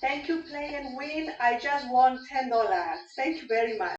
Thank you, Play and Win. I just won $10. Thank you very much.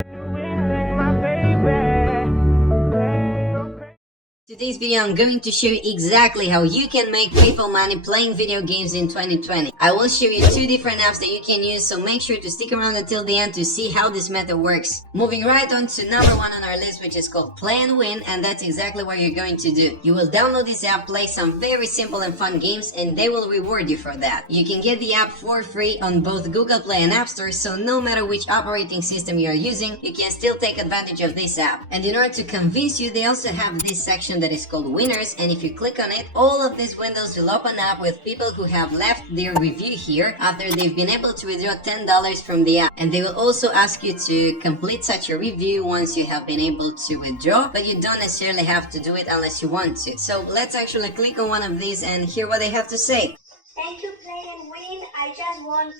Today's video I'm going to show you exactly how you can make PayPal money playing video games in 2020. I will show you two different apps that you can use, so make sure to stick around until the end to see how this method works. Moving right on to number one on our list, which is called Play and Win, and that's exactly what you're going to do. You will download this app, play some very simple and fun games, and they will reward you for that. You can get the app for free on both Google Play and App Store, so no matter which operating system you are using, you can still take advantage of this app. And in order to convince you, they also have this section that is called Winners, and if you click on it, all of these windows will open up with people who have left their review here after they've been able to withdraw $10 from the app. And they will also ask you to complete such a review once you have been able to withdraw, but you don't necessarily have to do it unless you want to. So let's actually click on one of these and hear what they have to say. Thank you, Play and Win. I just won $10.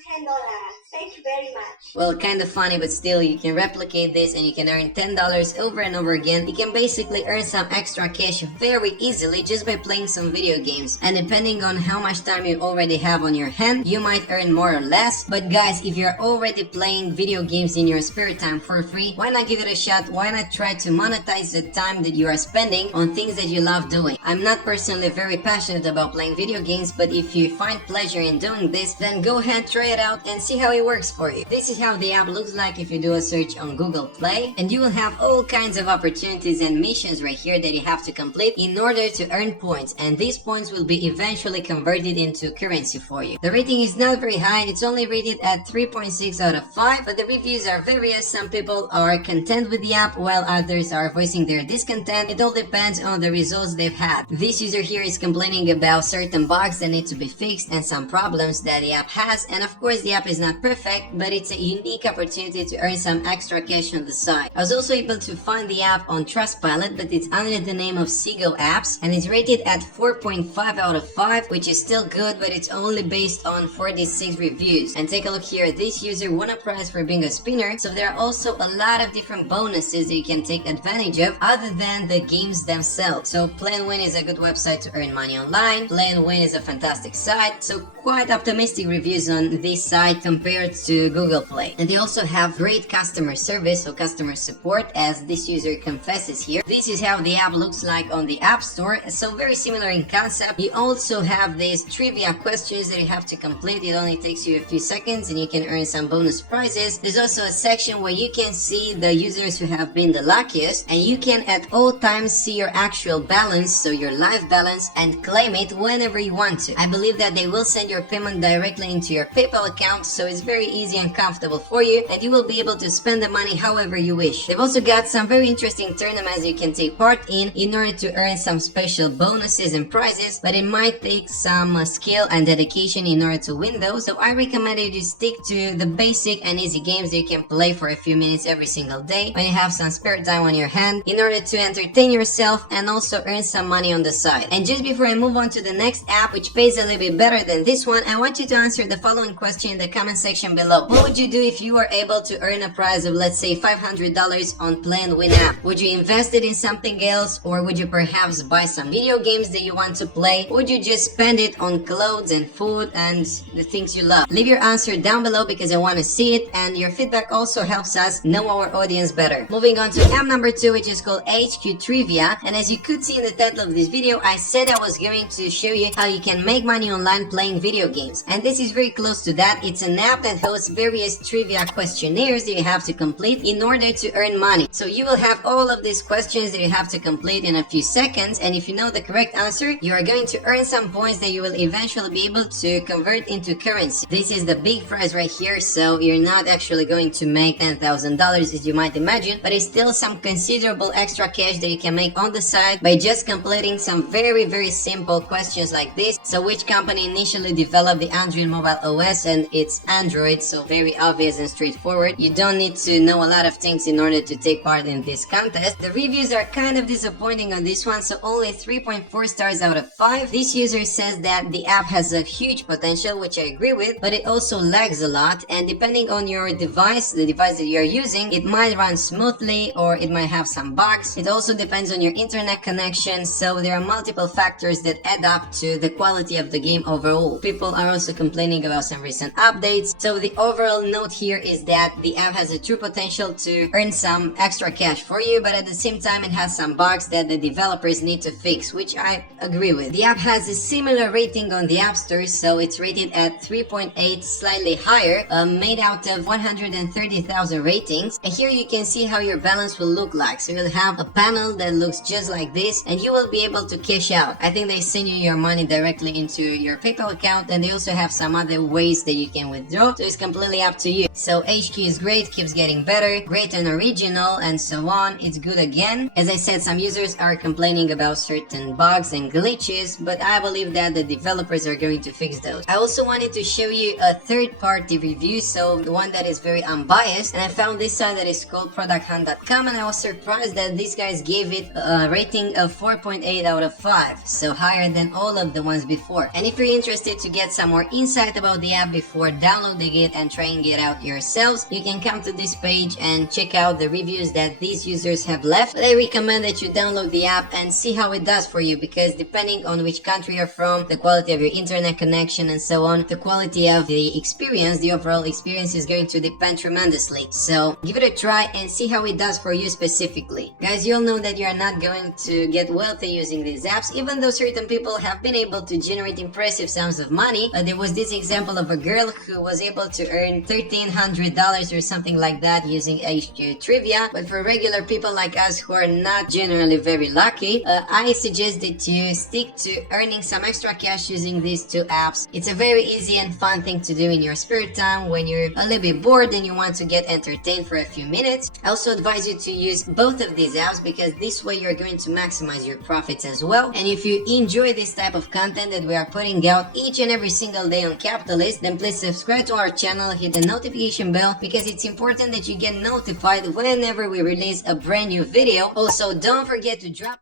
Thank you very much. Well, kind of funny, but still, you can replicate this and you can earn $10 over and over again. You can basically earn some extra cash very easily just by playing some video games. And depending on how much time you already have on your hand, you might earn more or less. But guys, if you're already playing video games in your spare time for free, why not give it a shot? Why not try to monetize the time that you are spending on things that you love doing? I'm not personally very passionate about playing video games, but if you find pleasure in doing this, then go ahead, try it out and see how it works for you. This is how the app looks like if you do a search on Google Play, and you will have all kinds of opportunities and missions right here that you have to complete in order to earn points, and these points will be eventually converted into currency for you. The rating is not very high, it's only rated at 3.6 out of 5, but the reviews are various. Some people are content with the app while others are voicing their discontent. It all depends on the results they've had. This user here is complaining about certain bugs that need to be fixed and some problems that the app has, and of course the app is not perfect, but it's a unique opportunity to earn some extra cash on the side. I was also able to find the app on Trustpilot, but it's under the name of Seago Apps, and it's rated at 4.5 out of 5, which is still good, but it's only based on 46 reviews. And take a look here, this user won a prize for being a spinner, so there are also a lot of different bonuses that you can take advantage of other than the games themselves. So Play and Win is a good website to earn money online. Play and Win is a fantastic site, so quite optimistic reviews on this site compared to Google Play. And they also have great customer service, so customer support, as this user confesses here. This is how the app looks like on the App Store, so very similar in concept. You also have these trivia questions that you have to complete. It only takes you a few seconds and you can earn some bonus prizes. There's also a section where you can see the users who have been the luckiest, and you can at all times see your actual balance, so your life balance, and claim it whenever you want to. I believe that they will send your payment directly into your PayPal account, so it's very easy and comfortable for you, and you will be able to spend the money however you wish. They've also got some very interesting tournaments you can take part in order to earn some special bonuses and prizes, but it might take some skill and dedication in order to win those, so I recommend you to stick to the basic and easy games that you can play for a few minutes every single day when you have some spare time on your hand in order to entertain yourself and also earn some money on the side. And just before I move on to the next app, which pays a little bit better than this one, I want you to answer the following question in the comment section below. What would you do if you were able to earn a prize of, let's say, $500 on Play and Win app? Would you invest it in something else, or would you perhaps buy some video games that you want to play? Or would you just spend it on clothes and food and the things you love? Leave your answer down below because I want to see it, and your feedback also helps us know our audience better. Moving on to app number 2, which is called HQ Trivia, and as you could see in the title of this video, I said I was going to show you how you can make money online playing video games, and this is very close to that. It's an app that hosts various trivia questionnaires that you have to complete in order to earn money. So you will have all of these questions that you have to complete in a few seconds, and if you know the correct answer, you are going to earn some points that you will eventually be able to convert into currency. This is the big prize right here, so you're not actually going to make $10,000 as you might imagine, but it's still some considerable extra cash that you can make on the side by just completing some very simple questions like this. So which company initially developed the Android mobile OS? And it's Android, so very obvious and straightforward. You don't need to know a lot of things in order to take part in this contest. The reviews are kind of disappointing on this one, so only 3.4 stars out of 5. This user says that the app has a huge potential, which I agree with, but it also lags a lot, and depending on your device, the device that you're using, it might run smoothly or it might have some bugs. It also depends on your internet connection, so there are multiple factors that add up to the quality of the game overall. People are also complaining complaining about some recent updates. So the overall note here is that the app has a true potential to earn some extra cash for you, but at the same time it has some bugs that the developers need to fix, which I agree with. The app has a similar rating on the App Store, so it's rated at 3.8, slightly higher, made out of 130,000 ratings. And here you can see how your balance will look like. So you'll have a panel that looks just like this, and you will be able to cash out. I think they send you your money directly into your PayPal account, and they also have some other ways that you can withdraw, so it's completely up to you. So HQ is great, keeps getting better, great and original, and so on. It's good again. As I said, some users are complaining about certain bugs and glitches, but I believe that the developers are going to fix those. I also wanted to show you a third-party review, so the one that is very unbiased, and I found this site that is called producthunt.com, and I was surprised that these guys gave it a rating of 4.8 out of 5, so higher than all of the ones before. And if you're interested to get some more insight about the app before downloading it and trying it out yourselves, you can come to this page and check out the reviews that these users have left. But I recommend that you download the app and see how it does for you, because depending on which country you're from, the quality of your internet connection and so on, the quality of the experience, the overall experience is going to depend tremendously. So give it a try and see how it does for you specifically. Guys, you'll know that you're not going to get wealthy using these apps, even though certain people have been able to generate impressive sums of money. There was this example of a girl who was able to earn $1,300 or something like that using HQ Trivia, but for regular people like us who are not generally very lucky, I suggest that you stick to earning some extra cash using these two apps. It's a very easy and fun thing to do in your spare time when you're a little bit bored and you want to get entertained for a few minutes. I also advise you to use both of these apps, because this way you're going to maximize your profits as well. And if you enjoy this type of content that we are putting out each and every single day on Capitalist, then please subscribe to our channel, hit the notification bell, because it's important that you get notified whenever we release a brand new video. Also, don't forget to drop